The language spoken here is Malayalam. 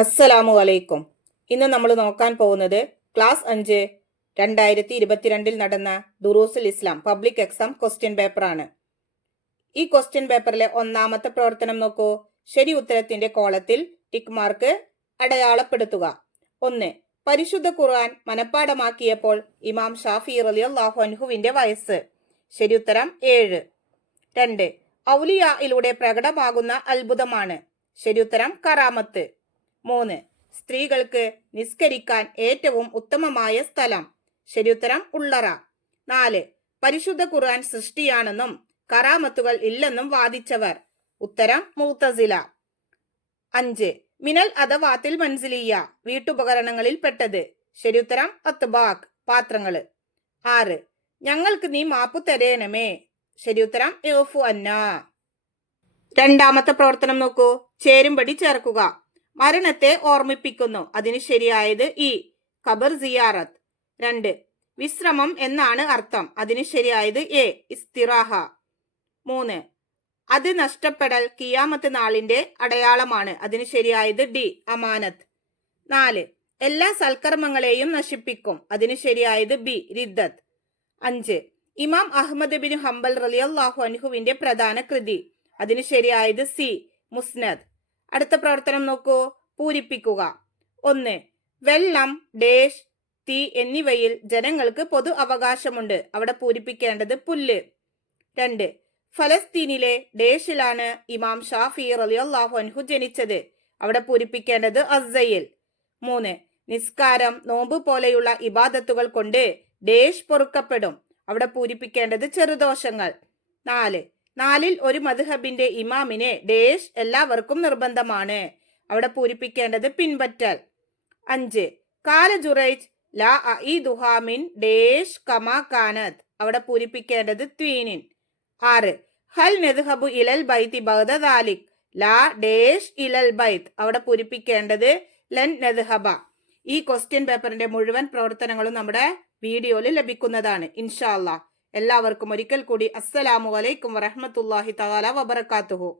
അസ്സലാമു അലൈക്കും. ഇന്ന് നമ്മൾ നോക്കാൻ പോകുന്നത് ക്ലാസ് 5 2022 നടന്ന ദുറൂസുൽ ഇസ്ലാം പബ്ലിക് എക്സാം ക്വസ്റ്റ്യൻ പേപ്പറാണ്. ഈ ക്വസ്റ്റ്യൻ പേപ്പറിലെ ഒന്നാമത്തെ പ്രവർത്തനം നോക്കൂ. ശരി ഉത്തരത്തിന്റെ കോളത്തിൽ ടിക്ക് മാർക്ക് അടയാളപ്പെടുത്തുക. 1. പരിശുദ്ധ ഖുർആൻ മനഃപ്പാഠമാക്കിയപ്പോൾ ഇമാം ഷാഫി റളിയല്ലാഹു അൻഹുവിന്റെ വയസ്സ്. ശരി ഉത്തരം 7. 2. ഔലിയായിലൂടെ പ്രകടമാകുന്ന അത്ഭുതമാണ്. ശരി ഉത്തരം കറാമത്ത്. 3. സ്ത്രീകൾക്ക് നിസ്കരിക്കാൻ ഏറ്റവും ഉത്തമമായ സ്ഥലം. ശരിയുത്തരം ഉള്ളറ. 4. പരിശുദ്ധ ഖുർആൻ സൃഷ്ടിയാണെന്നും കറാമത്തുകൾ ഇല്ലെന്നും വാദിച്ചവർ. ഉത്തരം മുഅ്തസില. 5. മിനൽ അദവാത്തിൽ മൻസിലിയ വീട്ടുപകരണങ്ങളിൽ പെട്ടത്. ശരിയുത്തരം അത്ബാഖ് പാത്രങ്ങള്. 6. ഞങ്ങൾക്ക് നീ മാപ്പു തരേണമേ. ശരിയുത്തരം ഇഗ്ഫു അന്നാ. രണ്ടാമത്തെ പ്രവർത്തനം നോക്കൂ. ചേരുംപടി ചേർക്കുക. മരണത്തെ ഓർമ്മിപ്പിക്കുന്നു. അതിന് ശരിയായത് ഇ. ഖബർ സിയാറത്ത്. 2. വിശ്രമം എന്നാണ് അർത്ഥം. അതിന് ശരിയായത് എ. ഇസ്തിറാഹ. 3. അത് നഷ്ടപ്പെടൽ കിയാമത്ത് നാളിന്റെ അടയാളമാണ്. അതിന് ശരിയായത് ഡി. അമാനത്ത്. 4. എല്ലാ സൽക്കർമ്മങ്ങളെയും നശിപ്പിക്കും. അതിന് ശരിയായത് ബി. റിദ്ദത്ത്. 5. ഇമാം അഹ്മദ് ബിൻ ഹംബൽ റളിയല്ലാഹു അൻഹുവിന്റെ പ്രധാന കൃതി. അതിന് ശരിയായത് സി. മുസ്നദ്. അടുത്ത പ്രവർത്തനം നോക്കൂ. പൂരിപ്പിക്കുക. 1. വെള്ളം, ഡേഷ്, തീ എന്നിവയിൽ ജനങ്ങൾക്ക് പൊതു അവകാശമുണ്ട്. അവിടെ പൂരിപ്പിക്കേണ്ടത് പുല്ല്. 2. ഫലസ്തീനിലെ ഡേഷിലാണ് ഇമാം ഷാഫി റളിയല്ലാഹു അൻഹു ജനിച്ചത്. അവിടെ പൂരിപ്പിക്കേണ്ടത് അസ്സയിൽ. 3. നിസ്കാരം, നോമ്പ് പോലെയുള്ള ഇബാദത്തുകൾ കൊണ്ട് ഡേഷ് പൊറുക്കപ്പെടും. അവിടെ പൂരിപ്പിക്കേണ്ടത് ചെറുദോഷങ്ങൾ. 4. 4-ൽ ഒരു മദ്ഹബിന്റെ ഇമാമിനെ ഡേഷ് എല്ലാവർക്കും നിർബന്ധമാണ്. അവിടെ പൂരിപ്പിക്കേണ്ടത് പിൻപറ്റൽ. 5. കാല ജുറൈജ് ലാ അഈദുഹാ മിൻ ഡേഷ് കമാ കാനത്. അവിടെ പൂരിപ്പിക്കേണ്ടത് ത്വീനിൻ. 6. ഹൽ നദ്ഹബു ഇലൽ ബൈത്തി ബഅദ ദാലിക് ലാ ഡേഷ് ഇലൽ ബൈത്ത്. അവിടെ പൂരിപ്പിക്കേണ്ടത് ലൻ നദ്ഹബ. ഈ ക്വസ്റ്റ്യൻ പേപ്പറിന്റെ മുഴുവൻ പ്രവർത്തനങ്ങളും നമ്മുടെ വീഡിയോയിൽ ലഭിക്കുന്നതാണ് ഇൻഷാ അല്ലാഹ്. എല്ലാവർക്കും ഒരിക്കൽ കൂടി അസ്സലാമു അലൈക്കും വറഹ്മത്തുള്ളാഹി തആല വബറകാതുഹു.